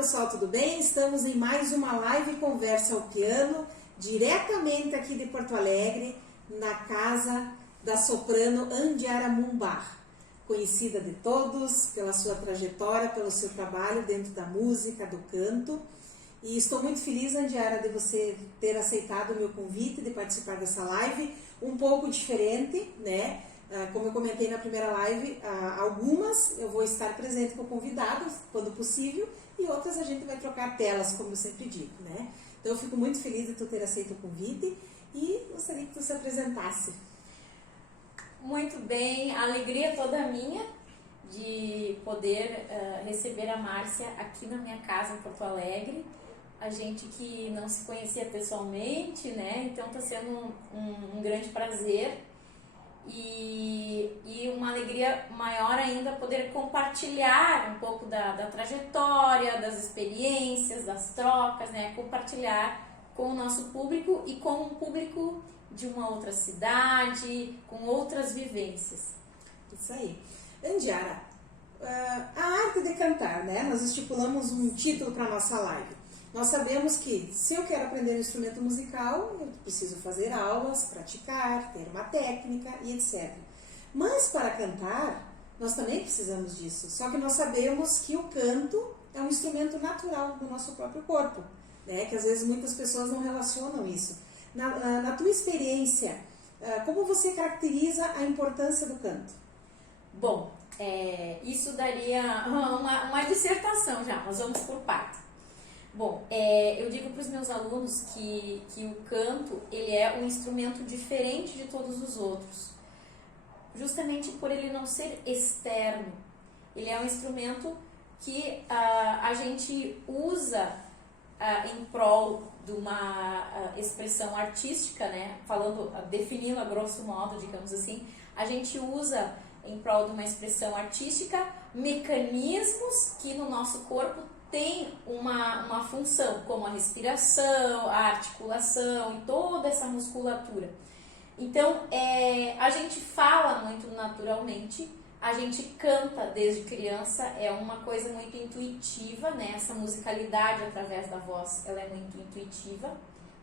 pessoal, tudo bem? Estamos em mais uma live Conversa ao Piano, diretamente aqui de Porto Alegre, na casa da soprano Andiara Mumbar, conhecida de todos pela sua trajetória, pelo seu trabalho dentro da música, do canto. E estou muito feliz, Andiara, de você ter aceitado o meu convite de participar dessa live, um pouco diferente, né? Como eu comentei na primeira live, algumas eu vou estar presente com convidados, quando possível, e outras a gente vai trocar telas, como eu sempre digo, né? Então eu fico muito feliz de tu ter aceito o convite e gostaria que tu se apresentasse. Muito bem, a alegria toda minha de poder receber a Márcia aqui na minha casa em Porto Alegre. A gente que não se conhecia pessoalmente, né? Então está sendo um grande prazer. E uma alegria maior ainda poder compartilhar um pouco da trajetória, das experiências, das trocas, né? Compartilhar com o nosso público e com um público de uma outra cidade, com outras vivências. Isso aí. Andiara, a arte de cantar, né? Nós estipulamos um título para a nossa live. Nós sabemos que se eu quero aprender um instrumento musical, eu preciso fazer aulas, praticar, ter uma técnica e etc. Mas para cantar, nós também precisamos disso. Só que nós sabemos que o canto é um instrumento natural do nosso próprio corpo, né? Que às vezes muitas pessoas não relacionam isso. Na tua experiência, como você caracteriza a importância do canto? Bom, isso daria uma dissertação já, nós vamos por parte. Bom, eu digo para os meus alunos que o canto ele é um instrumento diferente de todos os outros, justamente por ele não ser externo. Ele é um instrumento que a gente usa em prol de uma expressão artística, né? Definindo a grosso modo, digamos assim, a gente usa em prol de uma expressão artística mecanismos que no nosso corpo tem uma função, como a respiração, a articulação e toda essa musculatura. Então, a gente fala muito naturalmente, a gente canta desde criança, é uma coisa muito intuitiva, né? Essa musicalidade através da voz, ela é muito intuitiva,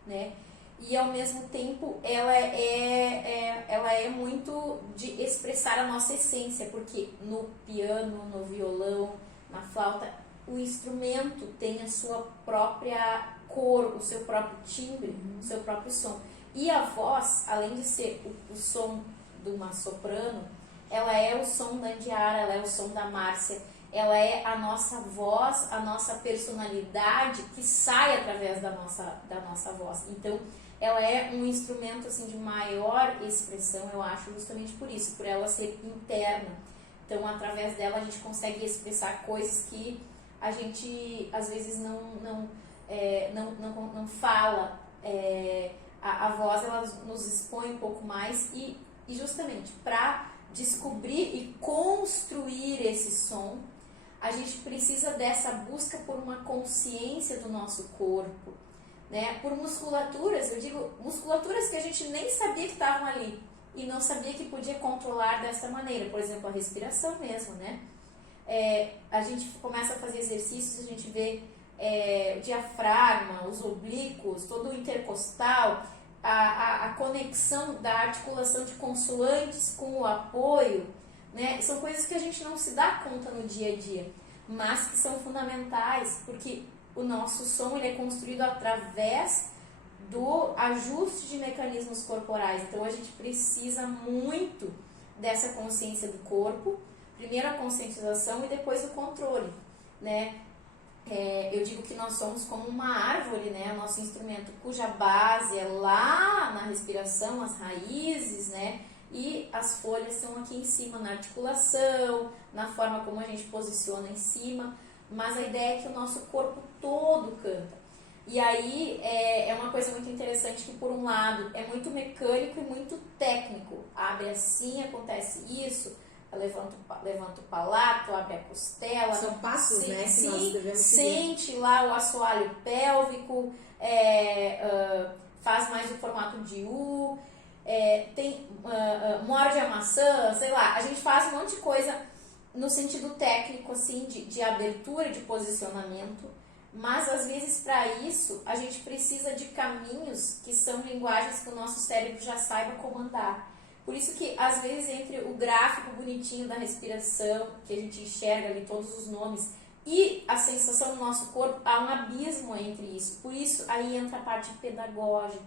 né? E ao mesmo tempo, ela é muito de expressar a nossa essência, porque no piano, no violão, na flauta, o instrumento tem a sua própria cor, o seu próprio timbre, o seu próprio som. E a voz, além de ser o som de uma soprano, ela é o som da Andiara, ela é o som da Márcia, ela é a nossa voz, a nossa personalidade que sai através da nossa voz. Então, ela é um instrumento assim, de maior expressão, eu acho, justamente por isso, por ela ser interna. Então, através dela, a gente consegue expressar coisas que a gente às vezes não fala. A voz ela nos expõe um pouco mais e justamente para descobrir e construir esse som, a gente precisa dessa busca por uma consciência do nosso corpo, né? Por musculaturas, eu digo musculaturas que a gente nem sabia que estavam ali e não sabia que podia controlar dessa maneira, por exemplo, a respiração mesmo, né? A gente começa a fazer exercícios, a gente vê o diafragma, os oblíquos, todo o intercostal, a conexão da articulação de consoantes com o apoio, né? São coisas que a gente não se dá conta no dia a dia, mas que são fundamentais, porque o nosso som ele é construído através do ajuste de mecanismos corporais. Então a gente precisa muito dessa consciência do corpo, primeiro a conscientização e depois o controle, né? Eu digo que nós somos como uma árvore, né? O nosso instrumento cuja base é lá na respiração, as raízes, né? E as folhas são aqui em cima, na articulação, na forma como a gente posiciona em cima, mas a ideia é que o nosso corpo todo canta. E aí é uma coisa muito interessante que, por um lado, é muito mecânico e muito técnico. Abre assim, acontece isso, levanta o palato, abre a costela. São passos, né, que nós devemos sente seguir. lá o assoalho pélvico, faz mais o formato de U, morde a maçã, sei lá. A gente faz um monte de coisa no sentido técnico, assim, de abertura, de posicionamento. Mas às vezes para isso a gente precisa de caminhos que são linguagens que o nosso cérebro já saiba comandar. Por isso que às vezes entre o gráfico bonitinho da respiração, que a gente enxerga ali todos os nomes, e a sensação do nosso corpo, há um abismo entre isso. Por isso aí entra a parte pedagógica,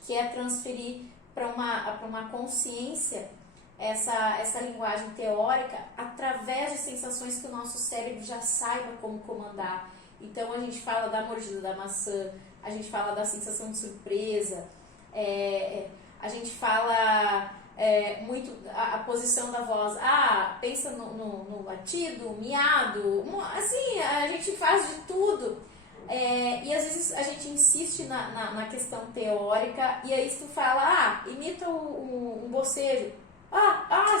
que é transferir para uma consciência essa linguagem teórica através de sensações que o nosso cérebro já saiba como comandar. Então a gente fala da mordida da maçã, a gente fala da sensação de surpresa, a gente fala muito a posição da voz, pensa no latido, miado, assim, a gente faz de tudo. E às vezes a gente insiste na questão teórica e aí tu fala, imita um bocejo,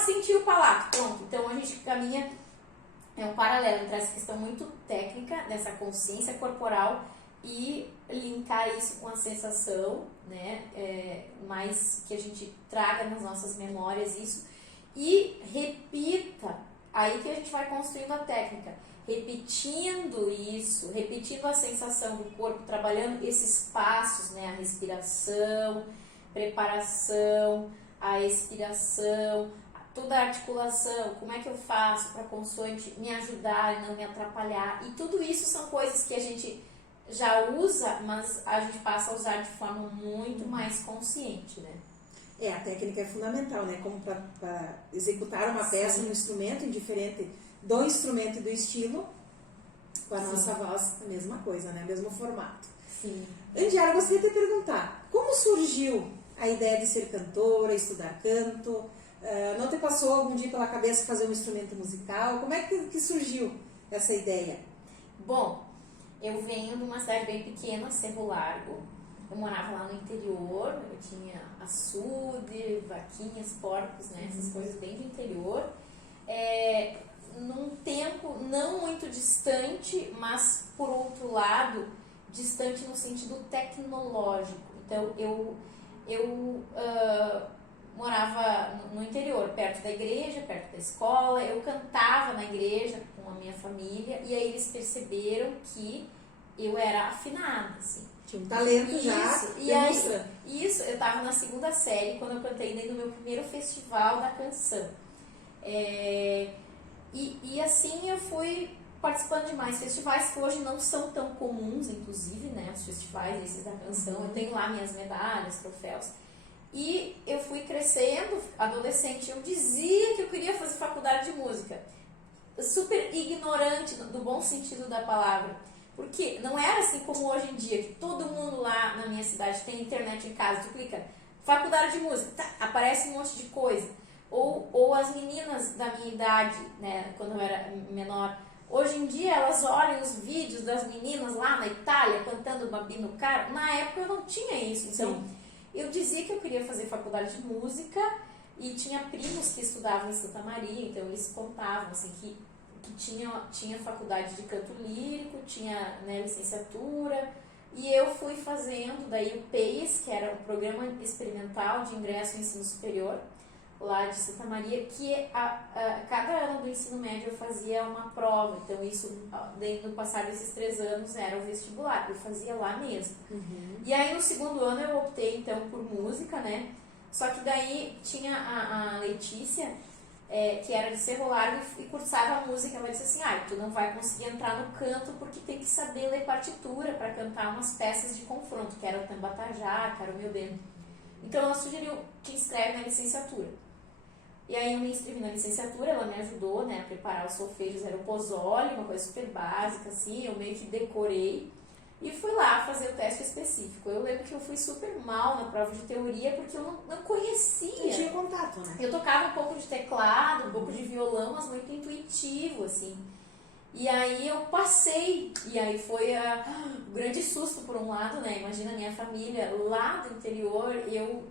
senti o palato, pronto. Então a gente caminha, é um paralelo entre essa questão muito técnica, dessa consciência corporal e linkar isso com a sensação, né, mais que a gente traga nas nossas memórias isso, e repita, aí que a gente vai construindo a técnica, repetindo isso, repetindo a sensação do corpo, trabalhando esses passos, né, a respiração, preparação, a expiração, toda a articulação, como é que eu faço para a consoante me ajudar e não me atrapalhar, e tudo isso são coisas que a gente já usa, mas a gente passa a usar de forma muito mais consciente, né? A técnica é fundamental, né? Como para executar uma peça no instrumento, indiferente do instrumento e do estilo, com a nossa voz, a mesma coisa, né? O mesmo formato. Sim. Andiara, eu gostaria de te perguntar, como surgiu a ideia de ser cantora, estudar canto? Não te passou algum dia pela cabeça fazer um instrumento musical? Como é que surgiu essa ideia? Bom, eu venho de uma cidade bem pequena, Cerro Largo. Eu morava lá no interior, eu tinha açude, vaquinhas, porcos, né? Essas coisas bem de interior. Num tempo não muito distante, mas por outro lado, distante no sentido tecnológico. Então, eu morava no interior, perto da igreja, perto da escola, eu cantava na igreja com a minha família, e aí eles perceberam que eu era afinada, assim. Tinha um talento já, e aí, eu estava na 2ª série, quando eu cantei no meu primeiro festival da canção. E assim eu fui participando de mais festivais que hoje não são tão comuns, inclusive, né, os festivais esses da canção, eu tenho lá minhas medalhas, troféus. E eu fui crescendo, adolescente, eu dizia que eu queria fazer faculdade de música. Super ignorante, do bom sentido da palavra. Porque não era assim como hoje em dia, que todo mundo lá na minha cidade tem internet em casa, tu clica, faculdade de música, aparece um monte de coisa. Ou as meninas da minha idade, né, quando eu era menor, hoje em dia elas olham os vídeos das meninas lá na Itália cantando Bambino Caro. Na época eu não tinha isso, então... Eu dizia que eu queria fazer faculdade de música e tinha primos que estudavam em Santa Maria, então eles contavam assim, que tinha faculdade de canto lírico, tinha, né, licenciatura, e eu fui fazendo daí o PEIS, que era o Programa Experimental de Ingresso em Ensino Superior, lá de Santa Maria, que cada ano do ensino médio eu fazia uma prova, então isso, no passar desses 3 anos, era o vestibular, eu fazia lá mesmo. E aí no 2º ano eu optei então por música, né, só que daí tinha a Letícia, que era de Cerro Largo e cursava música, ela disse assim, tu não vai conseguir entrar no canto porque tem que saber ler partitura para cantar umas peças de confronto, que era o Tambatajá, que era o Meu Bem. Então ela sugeriu que inscreve na licenciatura. E aí eu me inscrevi na licenciatura, ela me ajudou, né, a preparar os solfejos, era o Pozzoli, uma coisa super básica, assim, eu meio que decorei e fui lá fazer o teste específico. Eu lembro que eu fui super mal na prova de teoria porque eu não conhecia. Não tinha contato, né? Eu tocava um pouco de teclado, um pouco de violão, mas muito intuitivo, assim. E aí eu passei, e aí foi um grande susto por um lado, né, imagina a minha família lá do interior, eu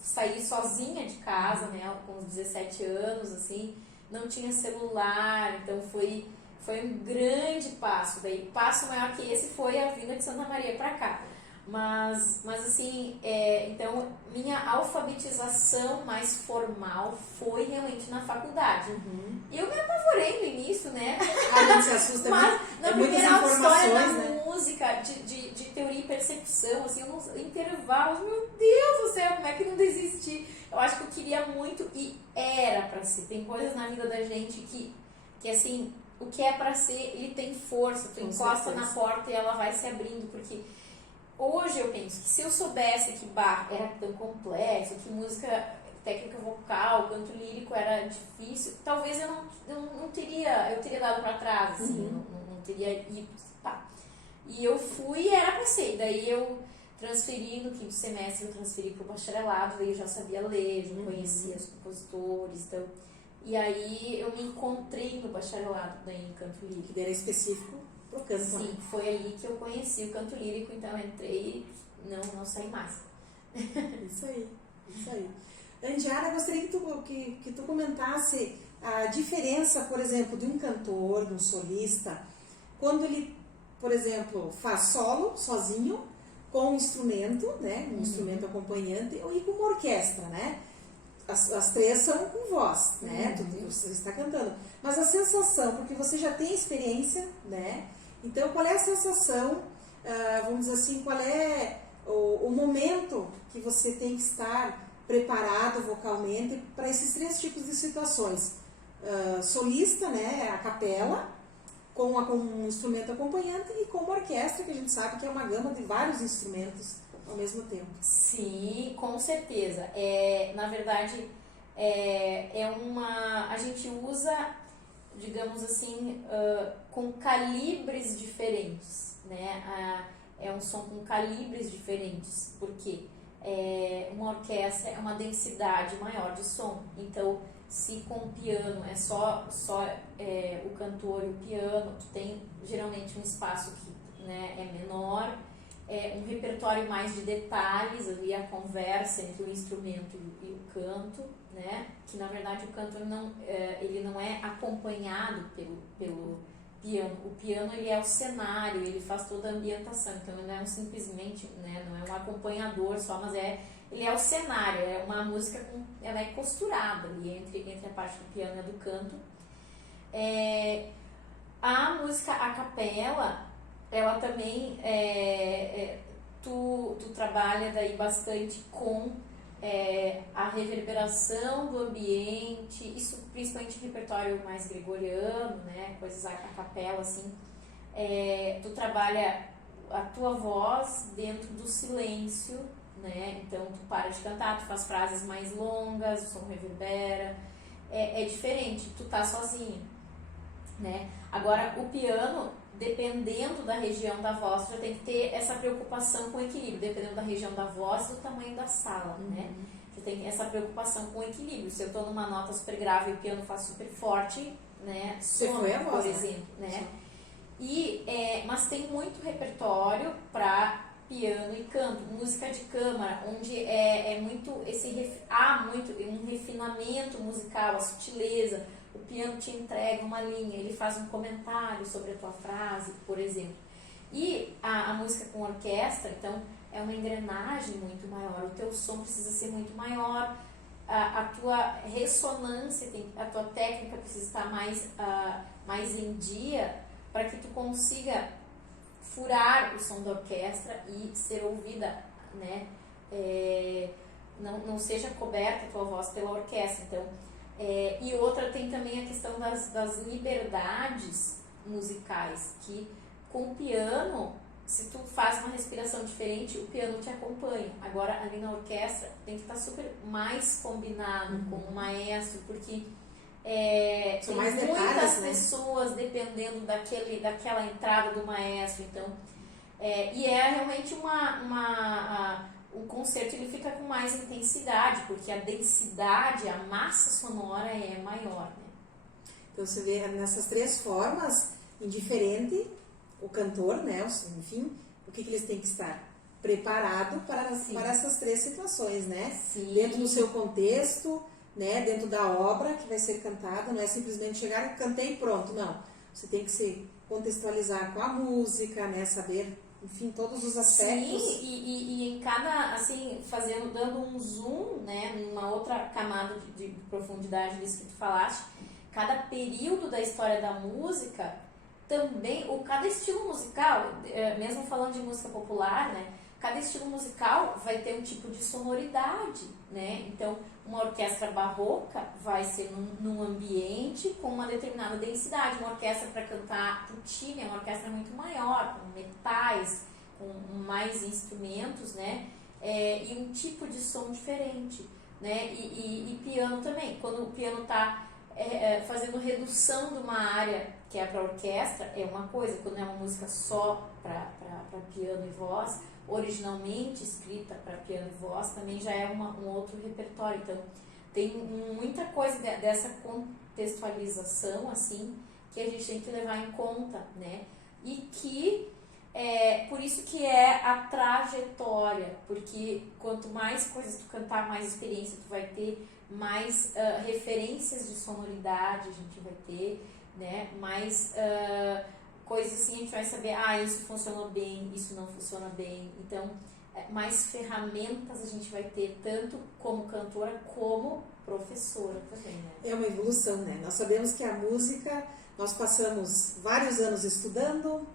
saí sozinha de casa, né, com uns 17 anos, assim, não tinha celular, então foi um grande passo. Daí, passo maior que esse foi a vinda de Santa Maria para cá. Mas assim, então, minha alfabetização mais formal foi realmente na faculdade. E eu me apavorei no início, né? A gente se assusta Mas na muitas primeira história da né? música, de teoria e percepção, assim, intervalos, meu Deus do céu, como é que não desisti? Eu acho que eu queria muito e era pra ser. Tem coisas na vida da gente que assim, o que é pra ser, ele tem força. Tu encosta na porta e ela vai se abrindo, porque hoje eu penso que se eu soubesse que Bach era tão complexo, que música, técnica vocal, canto lírico era difícil, talvez eu não teria, eu teria dado pra trás, assim, não teria ido, pá. E eu fui e era pra ser, daí eu transferi no quinto semestre, eu transferi pro bacharelado, daí eu já sabia ler, já conhecia os compositores, então, e aí eu me encontrei no bacharelado daí em canto lírico. Que era específico pro canto. Sim, foi aí que eu conheci o canto lírico, então eu entrei e não saí mais. Isso aí. Andiara, eu gostaria que tu comentasse a diferença, por exemplo, de um cantor, de um solista, quando ele, por exemplo, faz solo, sozinho, com um instrumento, né, um instrumento acompanhante, e com uma orquestra, né? As três são com voz, né? Você está cantando. Mas a sensação, porque você já tem experiência, né? Então, qual é a sensação, vamos dizer assim, qual é o momento que você tem que estar preparado vocalmente para esses três tipos de situações? Solista, né, a capela, com um instrumento acompanhante e com uma orquestra, que a gente sabe que é uma gama de vários instrumentos ao mesmo tempo. Sim, com certeza. Na verdade, a gente usa, digamos assim, com calibres diferentes, né? É um som com calibres diferentes, porque uma orquestra é uma densidade maior de som. Então, se com o piano é só o cantor e o piano, tu tem geralmente um espaço que, né, é menor, um repertório mais de detalhes, ali a conversa entre o instrumento e o canto, né? Que na verdade o canto ele não é acompanhado pelo piano. O piano ele é o cenário, ele faz toda a ambientação, então ele não é simplesmente, né, não é um acompanhador só, mas ele é o cenário, é uma música ela é costurada ali entre a parte do piano e do canto. A música a capela, ela também, tu trabalha daí bastante com a reverberação do ambiente, isso principalmente em repertório mais gregoriano, né, coisas a capela, assim. Tu trabalha a tua voz dentro do silêncio, né, então tu para de cantar, tu faz frases mais longas, o som reverbera, é diferente, tu tá sozinho, né. Agora, o piano, dependendo da região da voz, já tem que ter essa preocupação com o equilíbrio, dependendo da região da voz e do tamanho da sala, né? Você tem essa preocupação com o equilíbrio. Se eu estou numa nota super grave e o piano faz super forte, né? Some, por exemplo, né? Mas tem muito repertório para piano e canto, música de câmara, onde há muito um refinamento musical, a sutileza. O piano te entrega uma linha, ele faz um comentário sobre a tua frase, por exemplo. E a música com orquestra, então, é uma engrenagem muito maior, o teu som precisa ser muito maior, a tua ressonância, a tua técnica precisa estar mais em dia para que tu consiga furar o som da orquestra e ser ouvida, né? Não seja coberta a tua voz pela orquestra, então. E outra, tem também a questão das liberdades musicais, que com o piano, se tu faz uma respiração diferente, o piano te acompanha. Agora, ali na orquestra, tem que estar super mais combinado com o maestro, porque tem mais muitas detalhes, né? pessoas dependendo daquela entrada do maestro. Então, e é realmente o concerto ele fica com mais intensidade, porque a densidade, a massa sonora é maior, né? Então você vê nessas três formas, indiferente o cantor, né? Enfim, o que eles têm que estar preparado para essas três situações, né? Sim. Dentro do seu contexto, né? Dentro da obra que vai ser cantada, não é simplesmente chegar e cantei e pronto, não. Você tem que se contextualizar com a música, né? Saber enfim, todos os aspectos. Sim, e em cada, assim, dando um zoom, né, numa outra camada de profundidade disso que tu falaste, cada período da história da música, também, cada estilo musical, mesmo falando de música popular, né, cada estilo musical vai ter um tipo de sonoridade, né, então uma orquestra barroca vai ser num ambiente com uma determinada densidade, uma orquestra para cantar Puccini é uma orquestra muito maior, com metais, com mais instrumentos, né, e um tipo de som diferente, né, e piano também, quando o piano está fazendo redução de uma área que é para orquestra, é uma coisa, quando é uma música só para piano e voz, originalmente escrita para piano e voz, também já é um outro repertório. Então, tem muita coisa dessa contextualização, assim, que a gente tem que levar em conta, né? E que, por isso que é a trajetória, porque quanto mais coisas tu cantar, mais experiência tu vai ter, mais referências de sonoridade a gente vai ter, né? Mais coisas assim, a gente vai saber, isso funcionou bem, isso não funciona bem. Então, mais ferramentas a gente vai ter, tanto como cantora, como professora também, né? É uma evolução, né? Nós sabemos que a música, nós passamos vários anos estudando,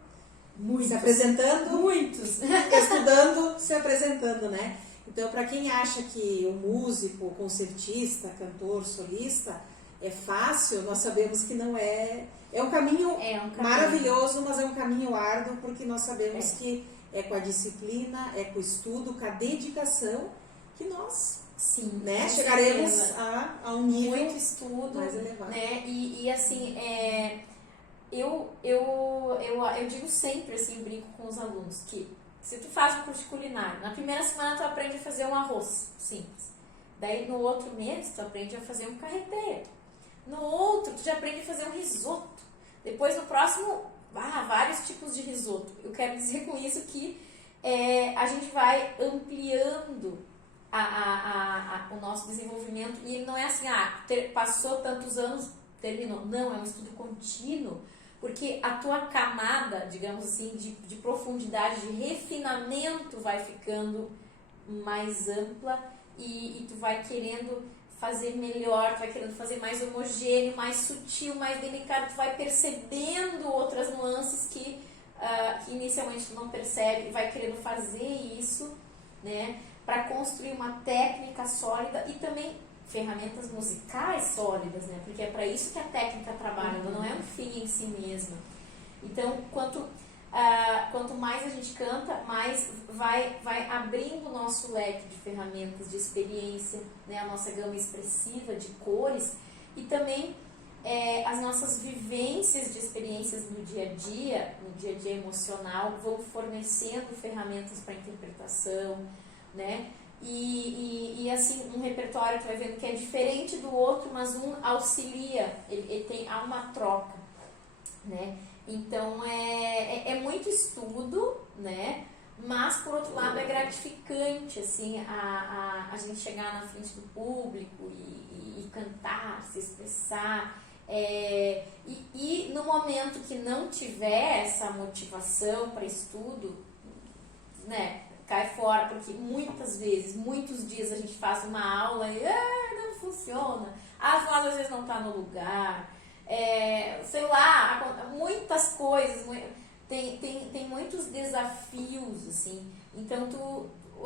se apresentando. Muitos! Estudando, se apresentando, né? Então, para quem acha que o músico, concertista, cantor, solista é fácil, nós sabemos que não é. É um caminho maravilhoso, mas é um caminho árduo, porque nós sabemos que é com a disciplina, é com o estudo, com a dedicação, que nós chegaremos a um nível muito estudo, mais elevado. Né? E assim, eu digo sempre, assim, eu brinco com os alunos, que se tu faz um curso de culinária, na primeira semana tu aprende a fazer um arroz simples. Daí no outro mês tu aprende a fazer um carreteiro. No outro tu já aprende a fazer um risoto. Depois no próximo, vários tipos de risoto. Eu quero dizer com isso que a gente vai ampliando o nosso desenvolvimento. E não é assim, passou tantos anos, terminou. Não, é um estudo contínuo. Porque a tua camada, digamos assim, de profundidade, de refinamento vai ficando mais ampla e tu vai querendo fazer melhor, tu vai querendo fazer mais homogêneo, mais sutil, mais delicado, tu vai percebendo outras nuances que inicialmente tu não percebe, vai querendo fazer isso, né, para construir uma técnica sólida e também ferramentas musicais sólidas, né? Porque é para isso que a técnica trabalha, não é um fim em si mesma. Então, quanto mais a gente canta, mais vai abrindo o nosso leque de ferramentas, de experiência, né? A nossa gama expressiva de cores e também as nossas vivências de experiências no dia a dia emocional, vão fornecendo ferramentas para interpretação, né? E assim, um repertório que vai vendo que é diferente do outro, mas um auxilia, há uma troca, né? Então é muito estudo, né? Mas por outro lado é gratificante, assim, a gente chegar na frente do público e cantar, se expressar. E no momento que não tiver essa motivação para estudo, né? Cai fora, porque muitas vezes, muitos dias a gente faz uma aula e não funciona, a voz às vezes não está no lugar, sei lá, muitas coisas, tem muitos desafios, assim, então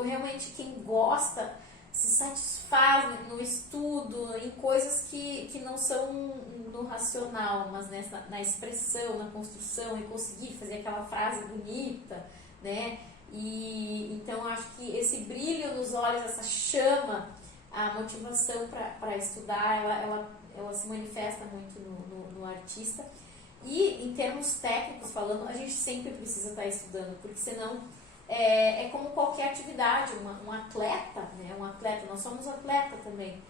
realmente quem gosta se satisfaz no estudo, em coisas que não são no racional, mas na expressão, na construção, em conseguir fazer aquela frase bonita, né? E então acho que esse brilho nos olhos, essa chama, a motivação para estudar, ela se manifesta muito no artista. E em termos técnicos falando, a gente sempre precisa estar estudando, porque senão é como qualquer atividade, um atleta, né? Um atleta, nós somos atleta também.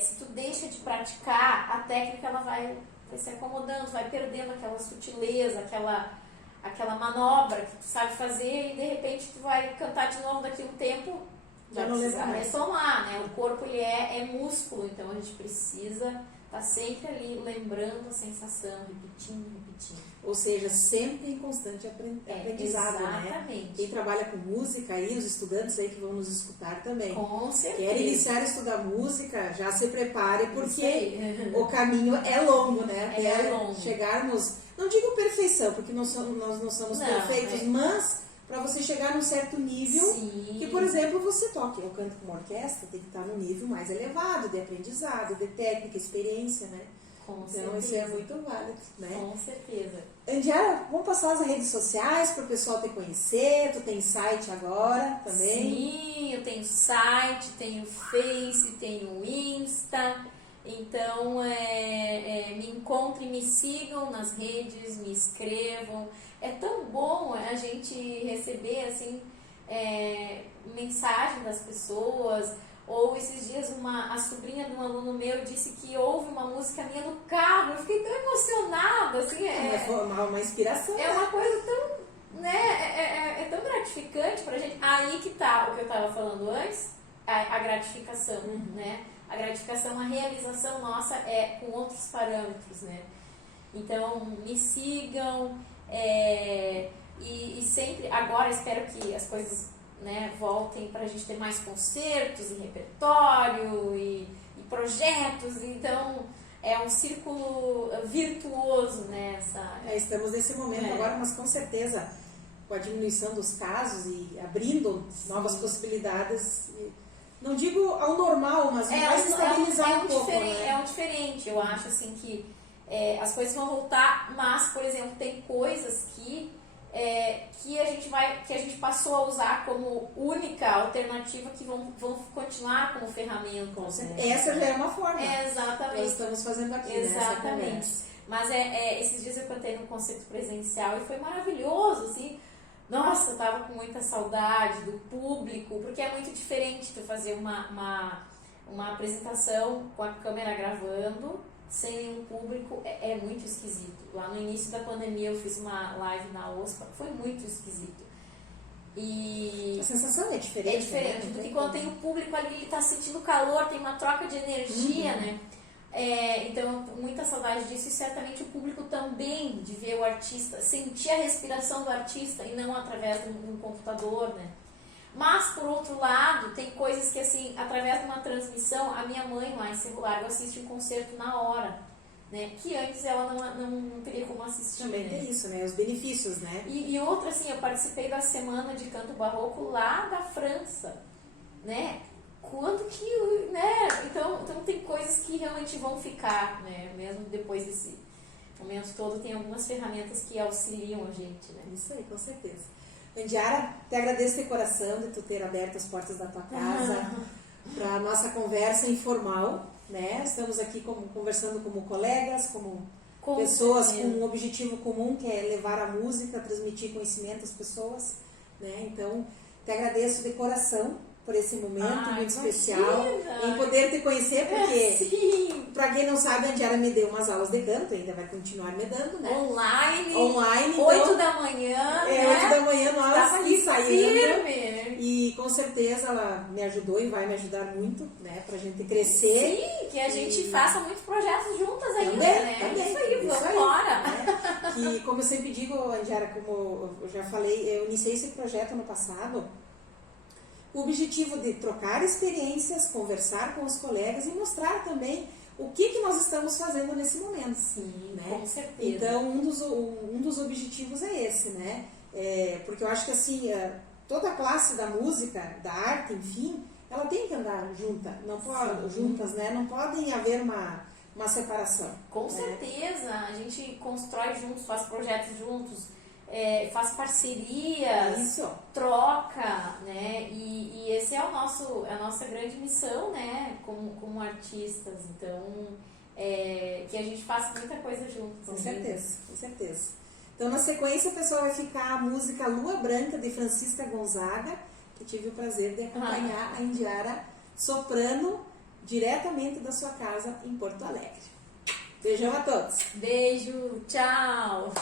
Se tu deixa de praticar, a técnica ela vai se acomodando, vai perdendo aquela sutileza, aquela manobra que tu sabe fazer e de repente tu vai cantar de novo daqui a um tempo, já precisa retomar, né? O corpo ele é músculo, então a gente precisa tá sempre ali lembrando a sensação, repetindo. Ou seja, sempre em constante aprendizado, né? Exatamente. Quem trabalha com música aí, os estudantes aí que vão nos escutar também. Com certeza. Quer iniciar a estudar música, já se prepare, porque o caminho é longo, né? Até longo. chegarmos, não digo perfeição, porque nós não somos perfeitos, mas para você chegar num certo nível, que, por exemplo, você toque. Eu canto com uma orquestra, tem que estar num nível mais elevado de aprendizado, de técnica, experiência, né? Com então, isso é muito válido, né? Com certeza. Andiara, vamos passar as redes sociais para o pessoal te conhecer. Tu tem site agora também? Sim, eu tenho site, tenho Face, tenho Insta. Então, me encontrem, me sigam nas redes, me escrevam. É tão bom a gente receber, assim, mensagem das pessoas. Ou esses dias a sobrinha de um aluno meu disse que ouve uma música minha no carro. Eu fiquei tão emocionada, assim. Uma inspiração. É uma coisa tão, né, é tão gratificante pra gente. Aí que tá o que eu tava falando antes, a gratificação, né? A gratificação, a realização nossa é com outros parâmetros, né? Então, me sigam e sempre, agora espero que as coisas, né, voltem para a gente ter mais concertos e repertório e projetos, então é um círculo virtuoso, né? Estamos nesse momento agora, mas com certeza com a diminuição dos casos e abrindo novas possibilidades, não digo ao normal, mas vai se estabilizar um pouco, né? É um diferente, eu acho assim que as coisas vão voltar, mas, por exemplo, tem coisas que a gente passou a usar como única alternativa que vão continuar como ferramenta. Né? Essa já é uma forma. Exatamente. Nós estamos fazendo aqui. Exatamente. Né, mas esses dias eu cantei num concerto presencial e foi maravilhoso, assim. Nossa, eu tava com muita saudade do público, porque é muito diferente tu fazer uma apresentação com a câmera gravando sem nenhum público, é muito esquisito. Lá no início da pandemia eu fiz uma live na OSPA, foi muito esquisito. E a sensação é diferente. É diferente, né? porque quando tem o público ali, ele tá sentindo calor, tem uma troca de energia, né? Então, muita saudade disso, e certamente o público também, de ver o artista, sentir a respiração do artista e não através de um computador, né? Mas, por outro lado, tem coisas que, assim, através de uma transmissão, a minha mãe lá em Cerro Largo assiste um concerto na hora, né? Que antes ela não teria como assistir. Também tem isso, né? Os benefícios, né? E outra, assim, eu participei da semana de canto barroco lá da França, né? Quando que, né? Então tem coisas que realmente vão ficar, né? Mesmo depois desse momento todo, tem algumas ferramentas que auxiliam a gente, né? Isso aí, com certeza. Andiara, te agradeço de coração de tu ter aberto as portas da tua casa para a nossa conversa informal, né? Estamos aqui conversando como colegas, como pessoas com um objetivo comum, que é levar a música, transmitir conhecimento às pessoas, né? Então, te agradeço de coração por esse momento muito especial, em poder te conhecer, porque, para quem não sabe, a Andiara me deu umas aulas de canto, ainda vai continuar me dando, né? Online, 8 da manhã, né? 8 da manhã, nós ensaiando. E com certeza ela me ajudou e vai me ajudar muito, né? Pra gente crescer. Sim, que a gente faça muitos projetos juntas ainda, também, né? Também, isso aí, vamos embora. Né? Que, como eu sempre digo, Andiara, como eu já falei, eu iniciei esse projeto no passado, o objetivo de trocar experiências, conversar com os colegas e mostrar também o que nós estamos fazendo nesse momento. Sim, né? Com certeza. Então, um dos objetivos é esse, né? Porque eu acho que assim, toda a classe da música, da arte, enfim, ela tem que andar juntas, né? Não podem haver uma separação. Com certeza, a gente constrói juntos, faz projetos juntos, faz parcerias, troca, né? E esse é a nossa grande missão, né? Como artistas. Então, que a gente faça muita coisa juntos. Com certeza, com certeza. Então, na sequência, o pessoal vai ficar a música Lua Branca, de Francisca Gonzaga, que tive o prazer de acompanhar a Andiara soprano, diretamente da sua casa em Porto Alegre. Beijão a todos. Beijo, tchau.